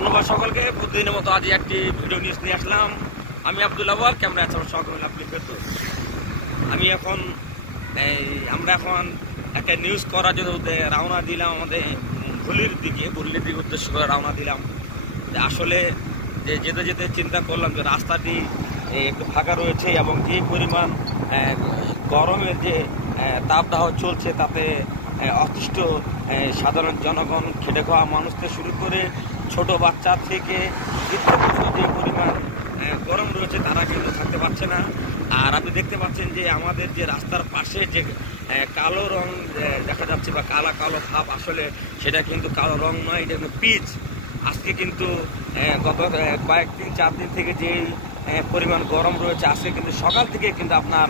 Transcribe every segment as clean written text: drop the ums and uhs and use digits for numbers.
ধন্যবাদ সকলকে। প্রতিদিনের মতো আজ একটি ভিডিও নিউজ নিয়ে আসলাম। আমি আব্দুল আওয়াল, ক্যামেরা আছে সকল আপনি পেতো। আমরা এখন একটা নিউজ করার জন্য রওনা দিলাম আমাদের ভুলির দিকে উদ্দেশ্য করে রওনা দিলাম। আসলে যে যেতে যেতে চিন্তা করলাম যে রাস্তাটি একটু ফাঁকা রয়েছে এবং যে পরিমাণ গরমের যে তাপদাহ চলছে তাতে অতিষ্ঠ সাধারণ জনগণ, খেটে খাওয়া মানুষ থেকে শুরু করে ছোট বাচ্চা থেকে যে পরিমাণ গরম রয়েছে তারা কিন্তু থাকতে পারছে না। আর আপনি দেখতে পাচ্ছেন যে আমাদের যে রাস্তার পাশে যে কালো রং দেখা যাচ্ছে বা কালো কালো ভাব, আসলে সেটা কিন্তু কালো রং নয়, এটা কিন্তু পিচ। আজকে কিন্তু গত কয়েকদিন 4 দিন থেকে যে পরিমাণ গরম রয়েছে, আজকে কিন্তু সকাল থেকে কিন্তু আপনার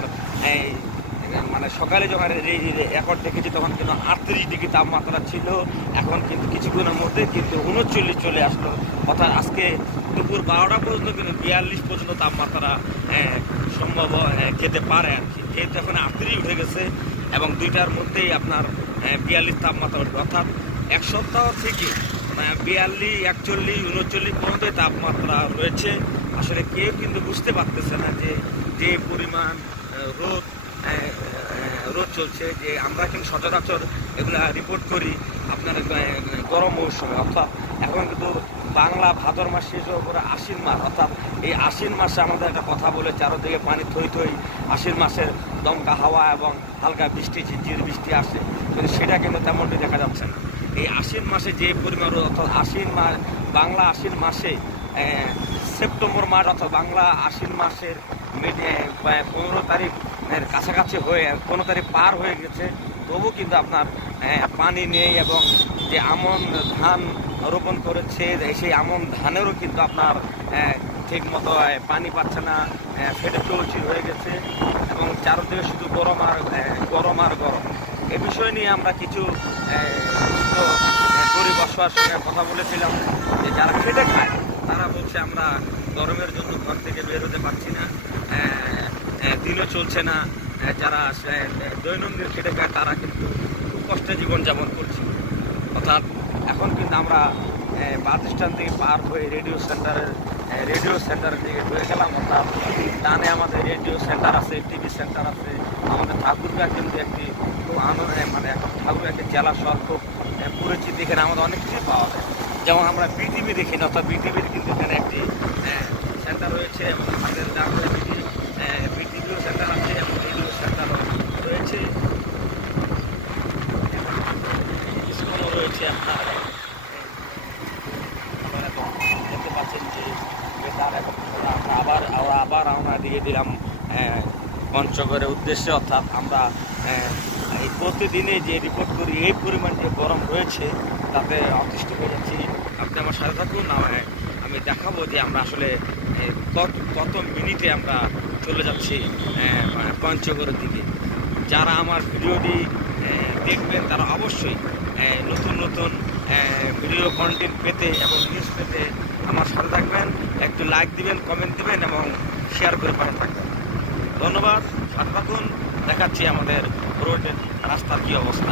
মানে সকালে যখন রেকর্ড দেখেছি তখন কিন্তু 38 ডিগ্রি তাপমাত্রা ছিল। এখন কিন্তু কিছুক্ষণের মধ্যে কিন্তু 39 চলে আসলো। অর্থাৎ আজকে দুপুর 12টা পর্যন্ত কিন্তু 42 পর্যন্ত তাপমাত্রা সম্ভব যেতে পারে আর কি। যেহেতু এখন 38 উঠে গেছে এবং 2টার মধ্যেই আপনার 42 তাপমাত্রা উঠবে। অর্থাৎ এক সপ্তাহ থেকে 42, 41, 39 পর্যন্ত তাপমাত্রা রয়েছে। আসলে কেউ কিন্তু বুঝতে পারতেছে না যে পরিমাণ রোদ চলছে। যে আমরা কিন্তু সচরাচর এগুলা রিপোর্ট করি আপনার গরম মৌসুমে, অর্থাৎ এখন কিন্তু বাংলা ভাদর মাস শেষ হওয়ার পরে আশ্বিন মাস, অর্থাৎ এই আশ্বিন মাসে আমাদের একটা কথা বলে চারদিকে পানি থই থই, আশ্বিন মাসের দমকা হাওয়া এবং হালকা বৃষ্টি, ঝিরঝির বৃষ্টি আসে, কিন্তু সেটা কিন্তু তেমনটি দেখা যাচ্ছে না। এই আশ্বিন মাসে যে পরিমাণ রোদ, অর্থাৎ আশ্বিন মাস, বাংলা আশ্বিন মাসে সেপ্টেম্বর মাস, অর্থাৎ বাংলা আশ্বিন মাসের 15 তারিখের কাছাকাছি হয়ে 15 তারিখ পার হয়ে গেছে, তবু কিন্তু আপনার পানি নেই এবং যে আমন ধান রোপণ করেছে সেই আমন ধানেরও কিন্তু আপনার ঠিক মতো পানি পাচ্ছে না, ফেটে চৌচির হয়ে গেছে এবং চারদিকে শুধু গরম আর গরম। এ বিষয় নিয়ে আমরা কিছু গরিব অসহায়ের সঙ্গে কথা বলেছিলাম যে যারা খেটে খায় তারা বলছে আমরা গরমের জন্য ঘর থেকে বের হতে পারছি না, দিনও চলছে না। যারা দৈনন্দিন খেটে খায় তারা কিন্তু খুব কষ্টে জীবনযাপন করছে। অর্থাৎ এখন কিন্তু আমরা বাস স্ট্যান্ড থেকে পার হয়ে রেডিও সেন্টারের দিকে ঢুকে গেলাম। অর্থাৎ ডানে আমাদের রেডিও সেন্টার আছে, টিভি সেন্টার আছে। আমাদের ঠাকুরগাঁ কিন্তু একটি খুব মানে এখন ঠাকুরগাঁকে জেলা শহর খুব পরিচিত। এখানে আমাদের অনেক কিছু পাওয়া যায়, যেমন আমরা বিটিভি দেখি না, অর্থাৎ বিটিভির কিন্তু এখানে একটি সেন্টার রয়েছে এবং আমাদের ডাক্তার বিটিভিও সেন্টার আছে এবং রেডিও সেন্টারও রয়েছে, স্কুলও রয়েছে। আপনারা দেখতে পাচ্ছেন যে আমরা আবার রওনা দিয়ে দিলাম পঞ্চগড়ের উদ্দেশ্যে। অর্থাৎ আমরা এই প্রতিদিনে যে রিপোর্ট করি এই পরিমাণ যে গরম রয়েছে তাতে অতিষ্ঠ হয়ে যাচ্ছি। আপনি আমার সাথে থাকুন, আমি দেখাবো যে আমরা আসলে কত মিনিটে আমরা চলে যাচ্ছি পঞ্চগড়ের দিকে। যারা আমার ভিডিওটি দেখবেন তারা অবশ্যই নতুন নতুন ভিডিও কন্টেন্ট পেতে এবং নিউজ পেতে আমার সাথে থাকবেন। একটু লাইক দিবেন, কমেন্ট দিবেন এবং শেয়ার করে পাশে থাকবেন। ধন্যবাদ, সাথে থাকুন। দেখাচ্ছি আমাদের রোডের রাস্তার কি অবস্থা।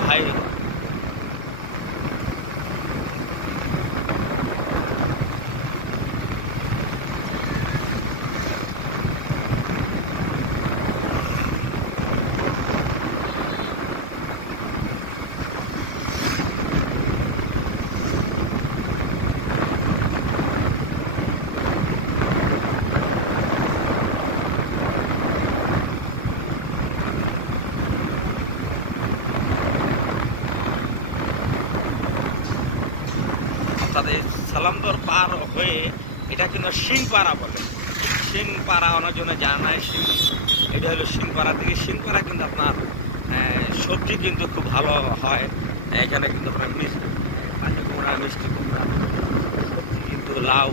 তাদের সালামদর পার হয়ে এটা কিন্তু সিংপাড়া বলে। সিংপাড়া অনেকজনে জানায়, এটা হলো সিংপাড়া দিকে। সিংপাড়া কিন্তু আপনার সবজি কিন্তু খুব ভালো হয়। এখানে কিন্তু আপনার মিষ্টি কুমড়া, সবজি কিন্তু লাউ